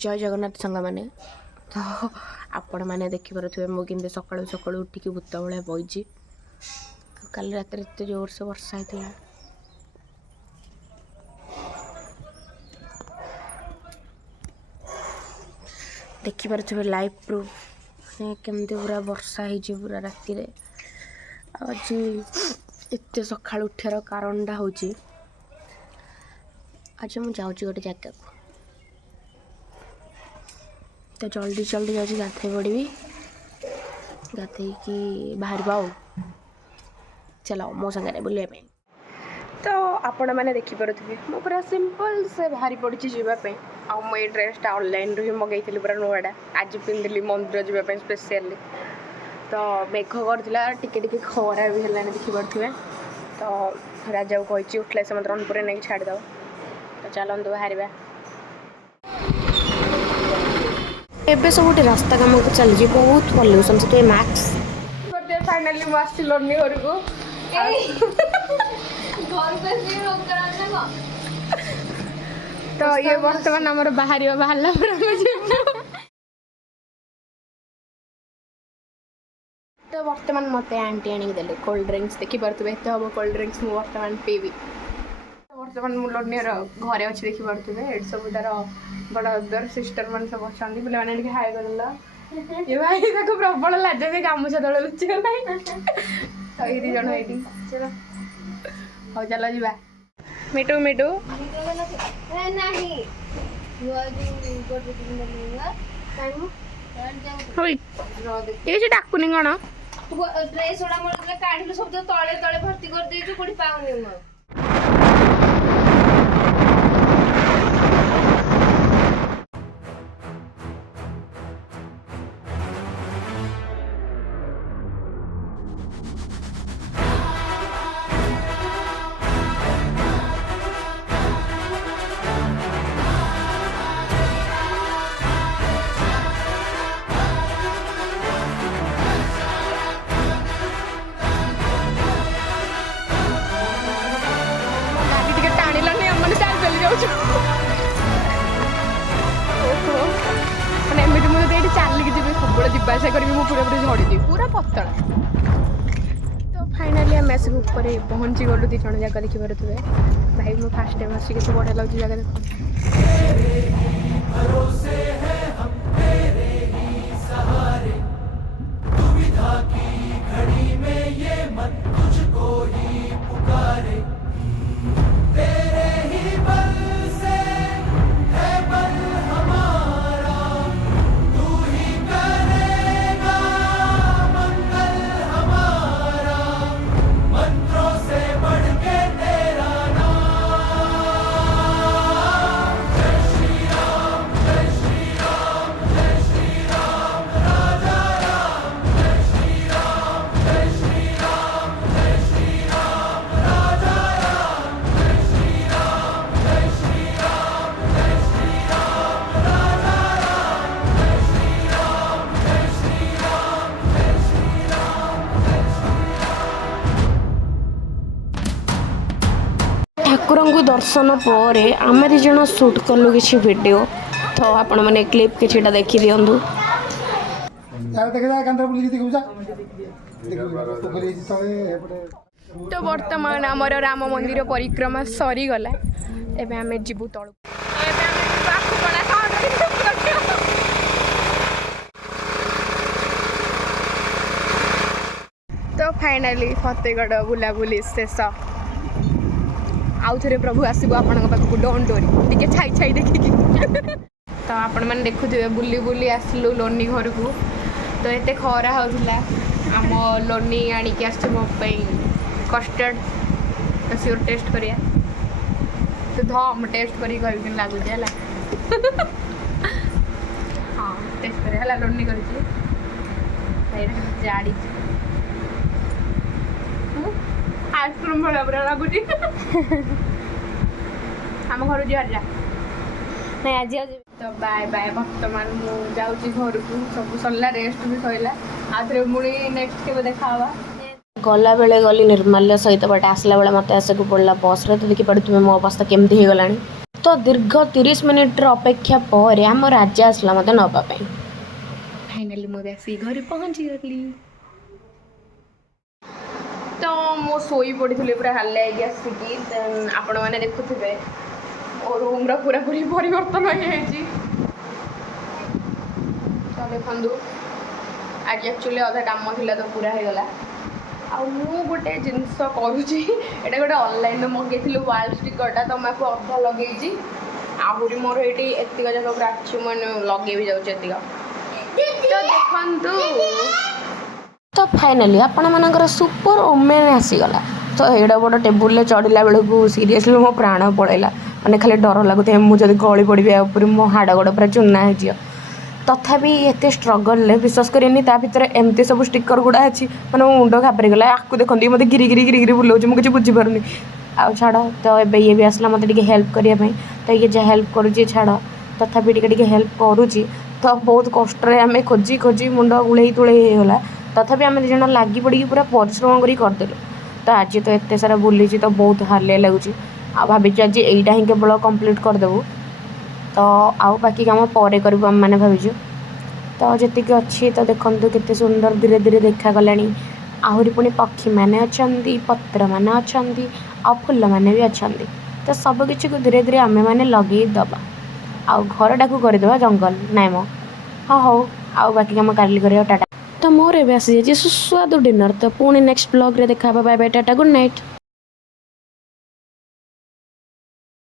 जय जगन्नाथ सांग मैंने तो आपण मैंने देखिपे मुझे सकालू सकालू उठिक भूत भाया बही कल रात एत जोर से वर्षा होता देखिपे लाइव प्रूफ केमती पूरा वर्षा हो पूरा राति आज एत सका उठार कारणटा हूँ आज मुझे जाऊँगी गोटे जगह को तो जल्दी जल्दी जाऊँगी गाधे पड़ी गाधे कि बाहर आउ चलो मो सागर बुलाया तो आपण मैंने देखिपे मो पूरा सिंपल से बाहरी पड़ी जावाई आई ड्रेसटा ऑनलाइन रू ही मगई पूरा नुआटा आज पिंधि मंदिर जावाई स्पेशली तो मेघ करला टिके खरा भी है देखिपे तो राजा को कही उठला से मतलब रनपुर नहीं छाड़द तो चलतु बाहर एबे सब गोटे रास्ता कम को चली बहुत पल्यूसन से मैक्स फाइनाली मुझे लोनी घर को तो ये बर्तमान आमर बाहर बाहर तो बर्तमान मत आंटी आनिक देले कोल्ड ड्रिंक्स देखिपे एत हम कोल्ड ड्रिंक्स मुझे बर्तमान पीबी बर्तमान मु लोनियर घरे अच्छे देखिपे ये सब तार बड़ ब्रदर सिस्टर मैंने सब अच्छा पे मैंने हाई कर ये भाई प्रबल लाज से गामुछा तले लुचिगला तो ये दी जन ये चलो हाँ चलो जा मिटू मिटू ये डाकुनी कौन ड्रेस गुड़ा मोर काढिलु सब तळे तळे भर्ती कर देइछु कोडी पाउनी म एमती मुझे चलिकी जी सब जावासा करी पूरा पूरा झड़ी पूरा पतला तो फाइनाली आम आसिक ऊपर पहुँची गलु दी जन जगह देखिपे भाई मो फास्ट टाइम आसिक केତେ बढ़िया लगे जगह ठाकुर को दर्शन पर आम दी जन शूट कलु कि वीडियो तो आपण मैंने क्लिप कि देखी दिंतु तो वर्तमान आमर राम मंदिर परिक्रमा सरीगला एवं आम जीवु तलू तो फाइनाली फतेहगढ़ बुलाबुली शेष आउ थे प्रभु आसबू आपण पाखक डोंट वरी टे छाई छाई देखिकी तो आपण मैंने देखुए बुली बुली आसलु लोनी घर को तो एत खरा होता आम लोनी आणिकी आस मो कस्टर्ड तो सियोर टेस्ट करिया तो धम टेस्ट करी कहूँ लगुच है हाँ टेस्ट कर लोनी कर जाड़ी आइसक्रीम भाया पूरा लगुच आम घर जा नहीं आज तो बाय बाय बर्तमान मुझे घर को सब सरला रेस्ट भी सरला आउे मुड़ी नेक्स्ट के देखा गला बेले गली निर्माल्य सहित बट आसला बेले मत आसक पड़ा बस रे तो देखिए तुम्हें मो अवस्था केमती हो गलानी तो दीर्घ 30 मिनिट्र अपेक्षा पर आम राजा आसला मत नापी फाइनाली मुझे आसी घर पहुँची गली। तो मो शोई पड़ी पूरा हालिया आसिकी आपण मैंने देखुवे मो रूम्र पूरा पूरी परिवर्तन हो देखु आज एक्चुअली अधा काम थिला तो पूरा हो गला। आउ गोटे जिनस करुँची एटा गोटे ऑनलाइन मंगेलु वाल स्टिकरटा तो मैं अधा लगे आहरी मोर ये एतिक जाक प्राची मैंने लगे भी जाऊँ तो देखु। तो फाइनाली आपण मानकर सुपर ओमेन आसीगला। तो एडा बड़ टेबुल चढ़ला बेलू सीरीयसली मो प्राण पड़ेगा मैंने खाली डर लगुता मुझे गली पड़ी मो हाड़ गोड़ पूरा चूना हो तथापि एत स्ट्रगल विश्वास करेनि ता भितर एमती सब स्टिकर गुड़ा अच्छी मैंने मो मुंड घाबरीगला आपको देखते मत गिरी गिरी गिरी गिरी बुलाऊँ मुझे बुझीपारूनी आउ छाड़। तो ये भी आसला मत हेल्प करने तो ये जहाँ हेल्प करुँची छाड़ तथापि टे हेल्प करुँची तो बहुत कष्ट आम खोजी खोजी मुंड गुड़े तुले होगा तथापि आम दिज लगी पड़ी पूरा परिश्रम करदेलु। तो आज तो एत सारा बुली तो बहुत हालिया लगुच आ भाई आज यहीटा ही केवल कंप्लीट करदेबू तो आउ बाकी कम पर करूँ आम मैंने भाजु। तो जी अच्छी तो देखो केते सुंदर धीरे धीरे देखागला आहरी पुणी पक्षी मैंने अच्छा पत्र मैंने अच्छा आ फुल मैंने भी अच्छा तो सबकि को धीरे धीरे आम मैंने लगे दबा आउ घरटा को करदे जंगल नाई मो हाँ हौ आउ बाकी कम काली कर टाटा। तो मोर ए आसी जाइए सुस्वादु डिनर तो पुणी नेक्स्ट ब्लॉग रे देखा bye bye tata good night.